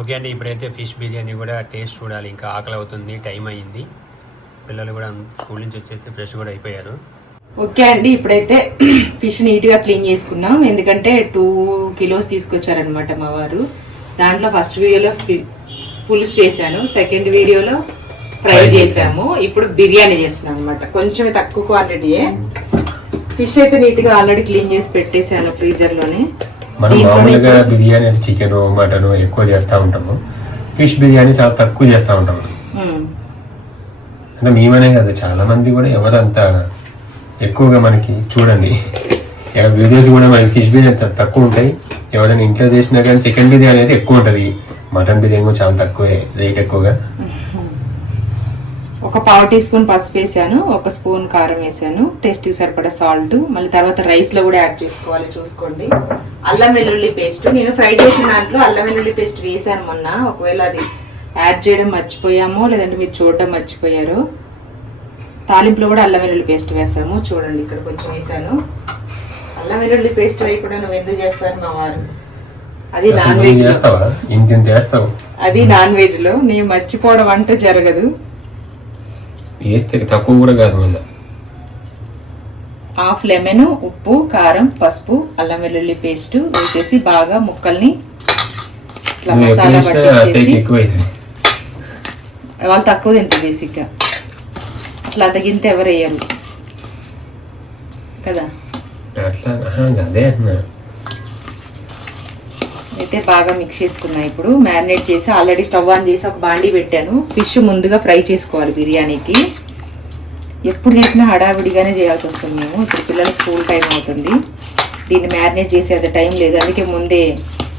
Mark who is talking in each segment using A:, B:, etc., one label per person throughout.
A: Okay అండి ఇప్పుడైతే fish biryani కూడా టేస్ట్ చూడాలి. ఇంకా ఆకలి అవుతుంది టైం అయ్యింది. పిల్లలు కూడా స్కూల్ నుంచి వచ్చేసి ఫ్రెష్ కూడా అయిపోయారు.
B: ఓకే అండి ఇప్పుడైతే ఫిష్ నీట్గా క్లీన్ చేసుకున్నాం. ఎందుకంటే టూ కిలోస్ తీసుకొచ్చారనమాట మా వారు. దాంట్లో ఫస్ట్ వీడియోలో పులుసు చేశాను. సెకండ్ వీడియోలో ఫ్రై చేసాము ఇప్పుడు బిర్యానీ చేస్తున్నాం అనమాట కొంచెం తక్కువ క్వాంటిటీయే. ఫిష్ అయితే నీట్గా ఆల్రెడీ క్లీన్ చేసి పెట్టేశాను ఫ్రీజర్లోనే
A: మనం మామూలుగా బిర్యానీ చికెన్ మటన్ ఎక్కువ చేస్తూ ఉంటాము. ఫిష్ బిర్యానీ చాలా తక్కువ చేస్తూ ఉంటాము
B: ఉమ్,
A: అంటే మేమనే కాదు చాలా మంది కూడా ఎవరు అంత ఎక్కువగా మనకి చూడండి. వీడియోస్ కూడా మనకి ఫిష్ బిర్యానీ తక్కువ ఉంటాయి. ఎవరైనా ఇంట్లో చేసినా కానీ చికెన్ బిర్యానీ అయితే ఎక్కువ ఉంటుంది. మటన్ బిర్యానీ కూడా చాలా తక్కువే రేట్ ఎక్కువగా.
B: ఒక పావు టీ స్పూన్ పసుపు వేసాను ఒక స్పూన్ కారం వేసాను. టేస్ట్ సరిపడా సాల్ట్ మళ్ళీ తర్వాత రైస్లో కూడా యాడ్ చేసుకోవాలి చూసుకోండి. అల్లం వెల్లుల్లి పేస్ట్. నేను ఫ్రై చేసిన దాంట్లో అల్లం వెల్లుల్లి పేస్ట్ వేసాను మొన్న. ఒకవేళ అది యాడ్ చేయడం మర్చిపోయామో లేదంటే మీరు చూడడం మర్చిపోయారు. తాలింపులో కూడా అల్లం వెల్లుల్లి పేస్ట్ వేసాము. చూడండి ఇక్కడ కొంచెం వేసాను. అల్లం వెల్లుల్లి పేస్ట్ వేయకుండా నువ్వు ఎందుకు చేస్తాను మా వారు అది నాన్ వెజ్ అది నాన్ వెజ్లో. నేను మర్చిపోవడం అంటూ జరగదు.
A: వేస్తే తక్కువ కూడా కాదు మళ్ళీ.
B: హాఫ్ లెమన్ ఉప్పు కారం పసుపు అల్లం వెల్లుల్లి పేస్ట్ వేసేసి బాగా ముక్కల్ని ఇట్లా మసాలా పట్టించేసి వాళ్ళు తక్కువ తింటారు బేసిక్గా అసలు అంత గింత ఎవరు వేయరు. కదా?
A: అట్లా అదే అంటున్నా.
B: అయితే బాగా మిక్స్ చేసుకున్నా ఇప్పుడు మ్యారినేట్ చేసి ఆల్రెడీ స్టవ్ ఆన్ చేసి ఒక బాండీ పెట్టాను. ఫిష్ ముందుగా ఫ్రై చేసుకోవాలి బిర్యానీకి. ఎప్పుడు చేసినా హడావిడిగానే చేయాల్సి వస్తుంది మేము. ఇప్పుడు పిల్లల స్కూల్ టైం అవుతుంది. దీన్ని మ్యారినేట్ చేసేంత టైం లేదు. అందుకే ముందే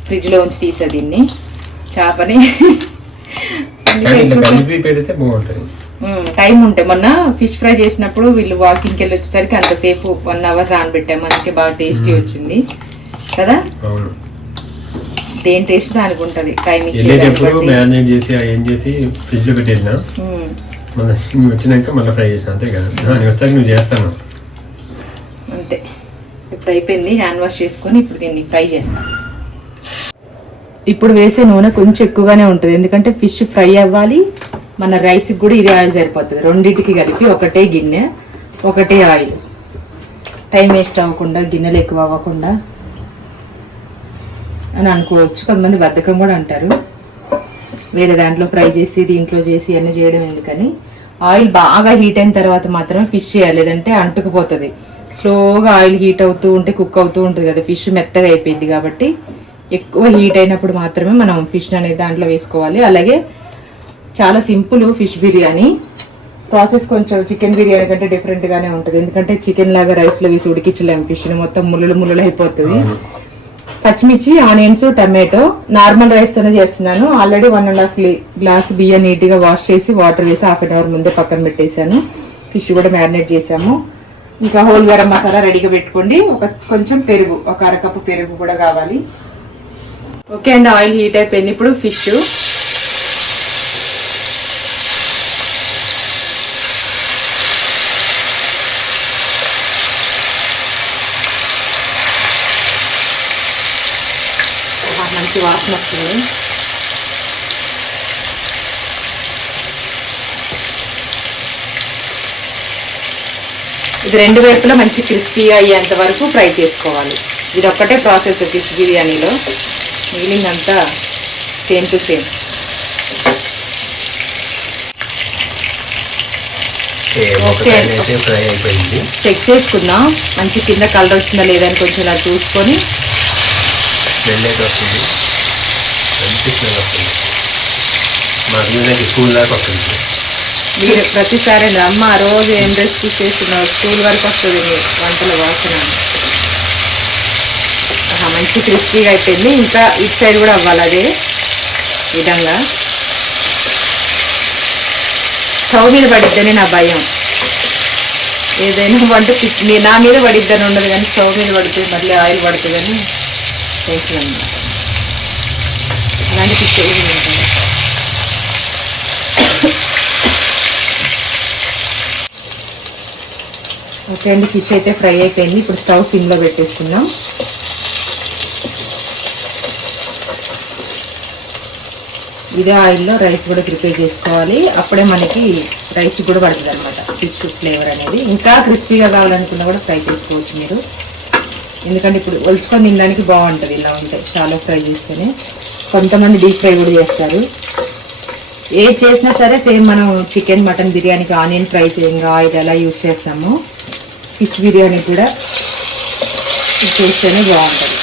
B: ఫ్రిడ్జ్లో ఉంచి తీసా దీన్ని. చేపని. టైం ఉంటే మొన్న ఫిష్ ఫ్రై చేసినప్పుడు వీళ్ళు వాకింగ్కి వెళ్ళి వచ్చేసరికి అంతసేపు వన్ అవర్ నానబెట్టాము. అందుకే బాగా టేస్టీ వచ్చింది. కదా? దేని టేస్ట్ దానికి ఉంటుంది? టైం
A: వెళ్ళేటప్పుడు మ్యారినేట్ చేసి ఏం చేసి ఫ్రిడ్జ్లో పెట్టేసిన. మళ్ళీ వచ్చినాక మళ్ళీ ఫ్రై చేసిన అంతే కదా? నేను వచ్చాక నువ్వు చేస్తాను.
B: అంతే. ఇప్పుడు అయిపోయింది హ్యాండ్ వాష్ చేసుకొని ఇప్పుడు దీన్ని ఫ్రై చేస్తాం. ఇప్పుడు వేసే నూనె కొంచెం ఎక్కువగానే ఉంటుంది ఎందుకంటే ఫిష్ ఫ్రై అవ్వాలి. మన రైస్కి కూడా ఇది ఆయిల్ సరిపోతుంది. రెండింటికి కలిపి ఒకటే గిన్నె ఒకటే ఆయిల్. టైం వేస్ట్ అవ్వకుండా గిన్నెలు ఎక్కువ అవ్వకుండా. అని అనుకోవచ్చు. కొంతమంది బద్ధకం కూడా అంటారు. వేరే దాంట్లో ఫ్రై చేసి దీంట్లో చేసి అన్ని చేయడం ఎందుకని? ఆయిల్ బాగా హీట్ అయిన తర్వాత మాత్రమే ఫిష్ చేయాలి. లేదంటే అంటుకుపోతుంది. స్లోగా ఆయిల్ హీట్ అవుతూ ఉంటే కుక్ అవుతూ ఉంటుంది కదా. ఫిష్ మెత్తగా అయిపోయింది కాబట్టి ఎక్కువ హీట్ అయినప్పుడు మాత్రమే మనం ఫిష్ అనేది దాంట్లో వేసుకోవాలి. అలాగే చాలా సింపుల్ ఫిష్ బిర్యానీ. ప్రాసెస్ కొంచెం చికెన్ బిర్యానీ కంటే డిఫరెంట్గానే ఉంటుంది. ఎందుకంటే చికెన్ లాగా రైస్లో వేసి ఉడికించలేము. ఫిష్ మొత్తం ముళ్ళు ముళ్ళు అయిపోతుంది. పచ్చిమిర్చి ఆనియన్స్ టమాటో నార్మల్ రైస్ తోనే చేస్తున్నాను. Already one and half glass బియ్యం నీట్గా వాష్ చేసి వాటర్ వేసి హాఫ్ అన్ అవర్ ముందే పక్కన పెట్టేశాను. ఫిష్ కూడా మ్యారినేట్ చేసాము ఇంకా హోల్ గరం మసాలా రెడీగా పెట్టుకోండి. ఒక కొంచెం పెరుగు ఒక అరకప్పు పెరుగు కూడా కావాలి. ఓకే అండి ఆయిల్ హీట్ అయిపోయింది. ఇప్పుడు ఫిష్ మంచి వాసన వస్తుంది ఇది రెండు వైపులా మంచి క్రిస్పీగా అయ్యేంత వరకు ఫ్రై చేసుకోవాలి. ఇది ఒక్కటే ప్రాసెస్ ఫిష్ బిర్యానీలో. మిగిలిందంతా సేమ్ టు సేమ్. చెక్ చేసుకుందాం. మంచి కింద కలర్ వచ్చిందా లేదా అని కొంచెం ఇలా చూసుకొని.
A: స్మెల్ అయితే వస్తుంది మంచి స్మెల్ వస్తుంది మా పిల్లలకి స్కూల్ దాకా వస్తుంది
B: ఇదే ప్రతిసారి అమ్మ రోజు ఏం రెసిపీ చేస్తున్నావు స్కూల్ వరకు వస్తుంది నీ వంటలో వాసన ఆహా, మంచి క్రిస్పీగా అయిపోయింది ఇంకా ఇటు సైడ్ కూడా అవ్వాలి అదే విధంగా స్టవ్ మీద పడిద్దని నా భయం ఏదైనా వంట కి- నీ నా మీద పడిద్దని ఉండదు కానీ స్టవ్ మీద పడితే మళ్ళీ ఆయిల్ పడుతుందని టెన్షన్ అన్నమాట అలాంటి ఫిష్ ఏమి ఓకే అండి ఫిష్ అయితే ఫ్రై అయిపోయింది. ఇప్పుడు స్టవ్ సిమ్లో పెట్టేసుకుందాం. ఇదే ఆయిల్లో రైస్ కూడా ప్రిపేర్ చేసుకోవాలి. అప్పుడే మనకి రైస్ కూడా పడుతుంది అనమాట ఫిష్ ఫ్లేవర్ అనేది. ఇంకా క్రిస్పీగా కావాలనుకున్నా కూడా ఫ్రై చేసుకోవచ్చు మీరు. ఎందుకంటే ఇప్పుడు ఒలుచుకొని తినడానికి బాగుంటుంది ఇలా ఉంటాయి చాలా ఫ్రై చేస్తేనే. కొంతమంది డీప్ ఫ్రై కూడా చేస్తారు. ఏది చేసినా సరే సేమ్ మనం చికెన్ మటన్ బిర్యానీకి ఆనియన్ ఫ్రై చేయంగా ఆయిల్ ఎలా యూజ్ చేస్తాము ఫిష్ బిర్యానీ కూడా చేస్తేనే బాగుంటుంది.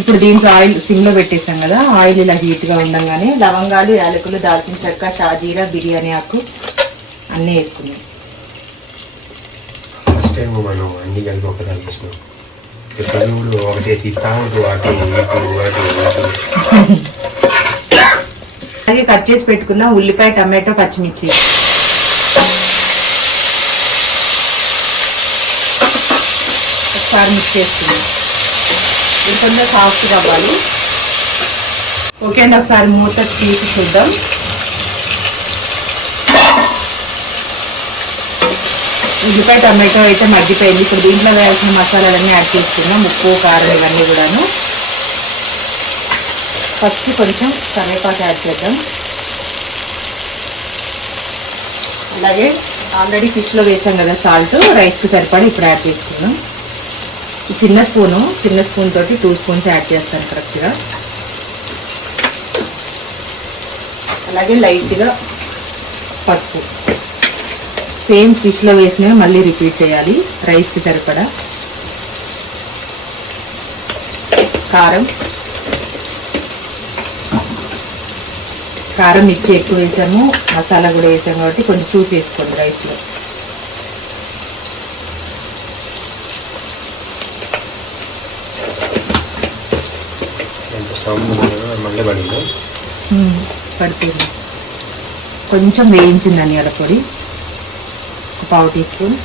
B: ఇప్పుడు దీంట్లో ఆయిల్ సిమ్లో పెట్టేసాం కదా ఆయిల్ ఇలా హీట్గా ఉండగానే లవంగాలు యాలకులు దాల్చిన చెక్క షాజీరా బిర్యానీ ఆకు అన్నీ వేసుకున్నాం
A: ఒకటే తీస్తా ఉంటూ అటు ఇటు అటు
B: అలాగే కట్ చేసి పెట్టుకున్న ఉల్లిపాయ టమాటో పచ్చిమిర్చి. ఒకసారి మిక్స్ చేసుకున్నాం ఇది కొంచెం సాఫ్ట్గా అవ్వాలి ఓకే అండి ఒకసారి మూత తీసి చూద్దాం ఉల్లిపాయ టమాటో అయితే మగ్గిపోయింది ఇప్పుడు దీంట్లో వేయాల్సిన మసాలాలన్నీ యాడ్ చేసుకుందాం ఉప్పు కారం ఇవన్నీ కూడాను ఫస్ట్ కొంచెం కరివేపాకు యాడ్ చేద్దాం. అలాగే ఆల్రెడీ ఫిష్లో వేసాం కదా సాల్ట్ రైస్కి సరిపడా ఇప్పుడు యాడ్ చేసుకుందాం చిన్న స్పూను చిన్న స్పూన్ తోటి టూ స్పూన్స్ యాడ్ చేస్తాను కరెక్ట్గా అలాగే లైట్గా పసుపు. సేమ్ ఫిష్లో వేసినవి మళ్ళీ రిపీట్ చేయాలి. రైస్కి సరిపడా. కారం. కారం మిర్చి ఎక్కువ వేసాము. మసాలా కూడా వేసాము కాబట్టి కొంచెం చూసి వేసుకోండి రైస్లో. పడుతుంది కొంచెం వేయించిన ధనియాల పొడి. ఒక పావు టీ స్పూన్.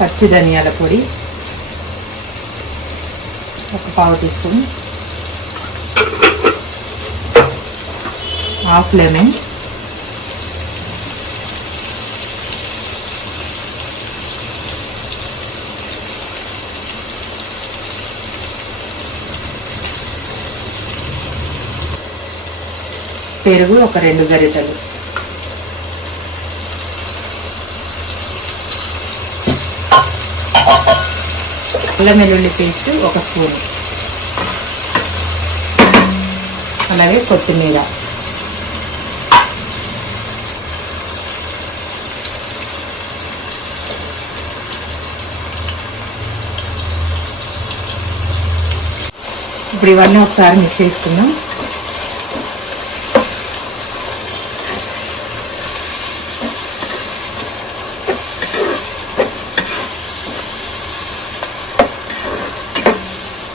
B: పచ్చి ధనియాల పొడి. ఒక పావు టీ స్పూన్. Half lemon. పెరుగు ఒక రెండు గరిటెలు. అల్లం వెల్లుల్లి పేస్ట్ ఒక స్పూన్. అలాగే కొత్తిమీర. ఇప్పుడు ఇవన్నీ ఒకసారి మిక్స్ చేసుకుందాం.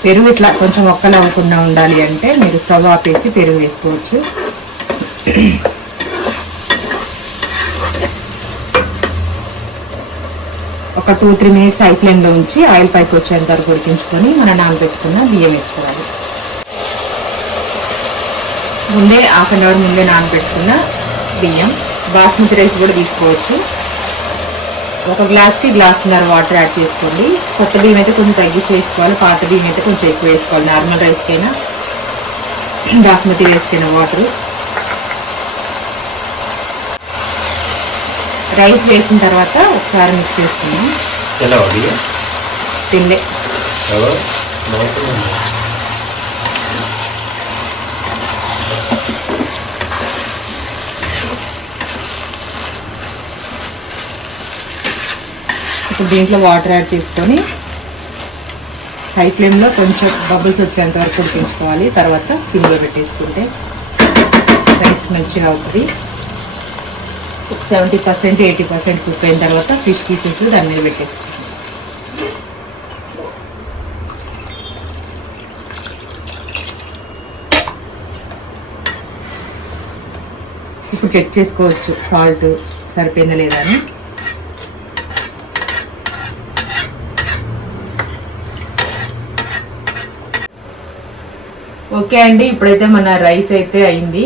B: పెరుగు ఇట్లా కొంచెం ఒక్కలు అవ్వకుండా ఉండాలి అంటే మీరు స్టవ్ ఆపేసి పెరుగు వేసుకోవచ్చు. ఒక టూ త్రీ మినిట్స్ హై ఫ్లేమ్లో ఉంచి ఆయిల్ పైకి వచ్చేంత వరకు ఉడికించుకొని మనం నానబెట్టుకున్న బియ్యం వేసుకోవాలి. ముందే హాఫ్ అన్ అవర్ ముందే నానబెట్టుకున్న బియ్యం బాస్మతి రైస్ కూడా తీసుకోవచ్చు. ఒక గ్లాస్కి గ్లాసున్నర వాటర్ యాడ్ చేసుకోండి. కొత్త బియ్యం అయితే కొంచెం తగ్గించి వేసుకోవాలి పాత బియ్యం అయితే కొంచెం ఎక్కువ వేసుకోవాలి. నార్మల్ రైస్కైనా బాస్మతి రైస్కైనా వాటర్. రైస్ వేసిన తర్వాత ఒకసారి మిక్స్ చేసుకున్నాం
A: ఎలా ఉంది
B: తిండే
A: ఎవరు బాగుంటుంది
B: ఇప్పుడు దీంట్లో వాటర్ యాడ్ చేసుకొని హై ఫ్లేమ్లో కొంచెం బబుల్స్ వచ్చేంత వరకు ఉడికించుకోవాలి. తర్వాత సిమ్లో పెట్టేసుకుంటే రైస్ మంచిగా అవుతుంది. Seventy percent eighty percent cook అయిన తర్వాత ఫిష్ పీసెస్ దాని మీద పెట్టేసుకుంటాం ఇప్పుడు చెక్ చేసుకోవచ్చు సాల్ట్ సరిపోయిందా లేదా అని. ఓకే అండి ఇప్పుడైతే మన రైస్ అయితే అయింది.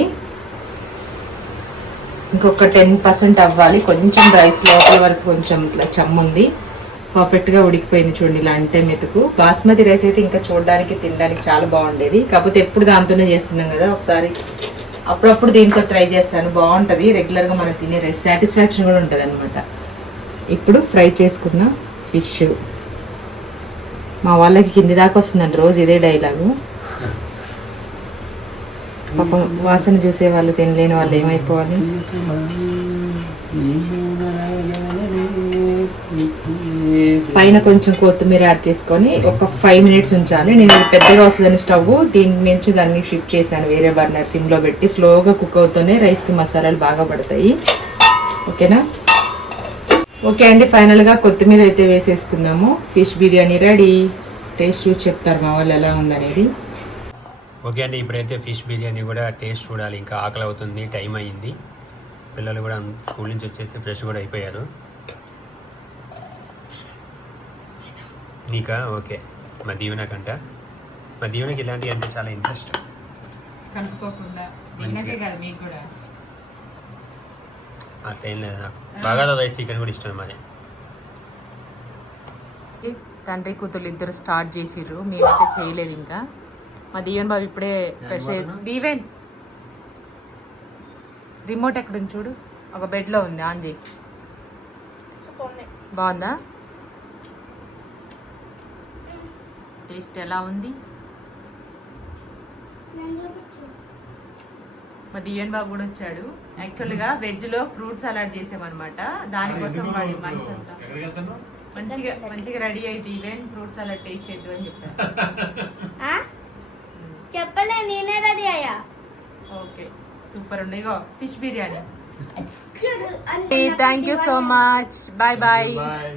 B: ఇంకొక టెన్ పర్సెంట్ అవ్వాలి. కొంచెం రైస్ లోపల వరకు కొంచెం ఇట్లా చమ్ముంది పర్ఫెక్ట్గా ఉడికిపోయింది చూడండి ఇలా అంటే మెతుకు. బాస్మతి రైస్ అయితే ఇంకా చూడడానికి తినడానికి చాలా బాగుండేది. కాకపోతే ఎప్పుడు దాంతోనే చేస్తున్నాం కదా ఒకసారి అప్పుడప్పుడు దీంతో ట్రై చేస్తాను. బాగుంటుంది. రెగ్యులర్గా మనం తినే రైస్. సాటిస్ఫాక్షన్ కూడా ఉంటుంది అనమాట ఇప్పుడు ఫ్రై చేసుకున్న ఫిష్. మా వాళ్ళకి కింది దాకా వస్తుందండి రోజు ఇదే డైలాగు. పాపం వాసన చూసే వాళ్ళు తినలేని వాళ్ళు ఏమైపోవాలి? పైన కొంచెం కొత్తిమీర యాడ్ చేసుకొని ఒక ఫైవ్ మినిట్స్ ఉంచాలి. నేను పెద్దగా వస్తుందని స్టవ్ దీని నుంచి దాన్ని షిఫ్ట్ చేశాను. వేరే బర్నర్ సిమ్లో పెట్టి స్లోగా కుక్ అవుతూనే రైస్కి మసాలాలు బాగా పడతాయి. ఓకేనా? ఓకే అండి ఫైనల్గా కొత్తిమీర అయితే వేసేసుకుందాము. Fish biryani ready. టేస్ట్ చూసి చెప్తారు మా వాళ్ళు ఎలా ఉందనేది.
A: ఓకే అండి ఇప్పుడైతే ఫిష్ బిర్యానీ కూడా టేస్ట్ చూడాలి ఇంకా ఆకలి అవుతుంది టైం అయ్యింది. పిల్లలు కూడా స్కూల్ నుంచి వచ్చేసి ఫ్రెష్ కూడా అయిపోయారు. నీకా? ఓకే. మా దీవెనకంట. మా దీవెనకి ఇలాంటివి అంటే చాలా ఇంట్రెస్ట్.
B: కలుపుకోకుండా
A: అట్లా ఏం లేదు నాకు. బాగా రైస్ చికెన్ కూడా ఇష్టం మాది.
B: తండ్రి కూతురు ఇద్దరు స్టార్ట్ చేసిర్రు మేమైతే చేయలేదు ఇంకా. మా దీవెన్ బాబు ఇప్పుడే ఫ్రెష్ అయ్యి దీవెన్! రిమోట్ ఎక్కడ ఉంది చూడు? ఒక బెడ్లో ఉంది ఆన్ చేయి. బాగుందా? టేస్ట్ ఎలా ఉంది? మా దీవెన్ బాబు కూడా వచ్చాడు. యాక్చువల్గా వెజ్లో ఫ్రూట్ సలాడ్ చేసామన్నమాట. దానికోసం వాడి మనసు అంతా. మంచిగా మంచిగా రెడీ అయ్యి దీవెన్ ఫ్రూట్ సలాడ్ టేస్ట్ చేద్దు అని చెప్పాను
C: ఆ? చెప్పలే నేనే రెడీ అయ్యా.
B: ఓకే సూపర్ ఉంది. ఇగో fish biryani. Thank you so much bye bye
A: bye